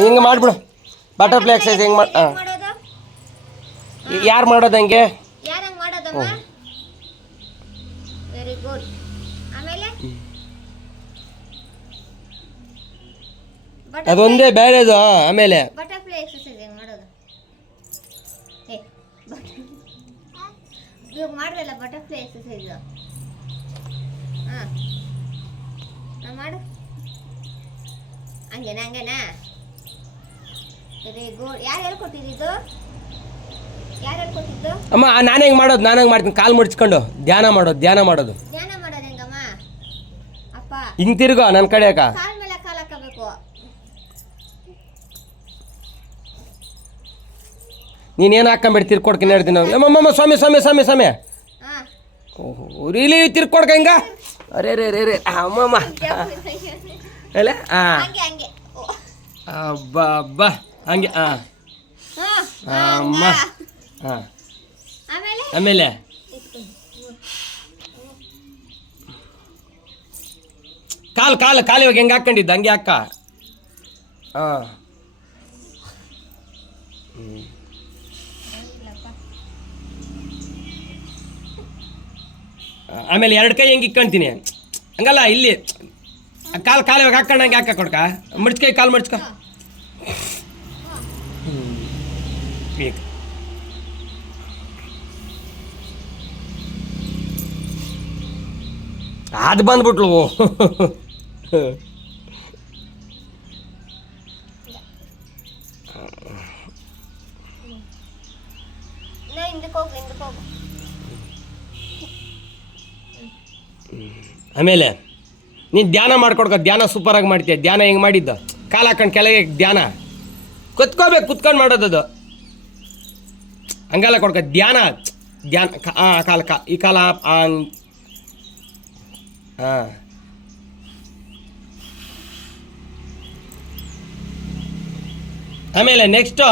ಹಿಂಗೆ ಮಾಡಿಬಿಡು butterfly exercise ಹೆಂಗೆ ಮಾಡಿ ಯಾರು ಮಾಡೋದು ಹಂಗೆ ವೆರಿ ಗುಡ್. ಆಮೇಲೆ ಅದೊಂದೇ ಬೇರೆದು. ಆಮೇಲೆ ಬಟರ್ಫ್ಲೈ ಎಕ್ಸಸೈಸ್ ಹೆಂಗೆ ಮಾಡೋದು? ಇವಾಗ ಮಾಡಿದ್ರಲ್ಲ ಬಟರ್ಫ್ಲೈ ಎಕ್ಸಸೈಸ್. ಹಾಂ ಮಾಡು. ಹಂಗೇನಾ? Very good. ಯಾರು ಹೇಳ್ಕೊಟ್ಟಿದ್ದು? ಅಮ್ಮ ನಾನು ಹೆಂಗೆ ಮಾಡೋದು? ನಾನು ಹೆಂಗೆ ಮಾಡ್ತೀನಿ? ಕಾಲು ಮುಡ್ಸ್ಕೊಂಡು ಧ್ಯಾನ ಮಾಡೋದು. ಧ್ಯಾನ ಮಾಡೋದು ಹೆಂಗಮ್ಮ? ಅಪ್ಪ ಹಿಂಗೆ ತಿರ್ಗೋ ನನ್ನ ಕಡೆ ಅಕ್ಕ. ಕಾಲ್ ಮೇಲೆ ಕಾಲು ಹಾಕಬೇಕು. ನೀನೇನು ಹಾಕೊಂಬಿಟ್ಟು ತಿರ್ಕೊಡ್ತೀನಿ ಹೇಳ್ತೀನಿ. ಅಮ್ಮಮ್ಮ ಸ್ವಾಮಿ ಹಾಂ ಓಹೋ ಇಲ್ಲಿ ತಿರ್ಕೊಡ್ಕ ಹಿಂಗ. ಅರೇ ಅಮ್ಮಮ್ಮ ಅಲ್ಲ ಹಂಗೆ ಅಬ್ಬಾ ಹಂಗೆ ಅಮ್ಮ ಆಮೇಲೆ ಕಾಲು ಇವಾಗ ಹೆಂಗೆ ಹಾಕೊಂಡಿದ್ದು ಹಂಗೆ ಹಾಕ. ಆಮೇಲೆ ಎರಡು ಕೈ ಹೆಂಗೆ ಇಕ್ಕೊಂತೀನಿ ಹಂಗಲ್ಲ. ಇಲ್ಲಿ ಕಾಲು ಇವಾಗ ಹಾಕೊಂಡಂಗೆ ಹಾಕ ಕೊಡ್ಕ. ಮಡ್ಚ್ಕೈ ಕಾಲು ಮಡ್ಚ್ಕೊ. ಅದು ಬಂದ್ಬಿಟ್ಲು. ಆಮೇಲೆ ನೀನು ಧ್ಯಾನ ಮಾಡ್ಕೊಡ್ಕ. ಧ್ಯಾನ ಸೂಪರಾಗಿ ಮಾಡ್ತೀಯ. ಧ್ಯಾನ ಹೆಂಗೆ ಮಾಡಿದ್ದು? ಕಾಲು ಹಾಕೊಂಡು ಕೆಳಗೆ ಧ್ಯಾನ ಕುತ್ಕೋಬೇಕು. ಕುತ್ಕೊಂಡು ಮಾಡೋದದು ಹಂಗಲ್ಲ ಕೊಡ್ಕ. ಧ್ಯಾನ ಈ ಕಾಲ ಹಾಂ. ಆಮೇಲೆ ನೆಕ್ಸ್ಟು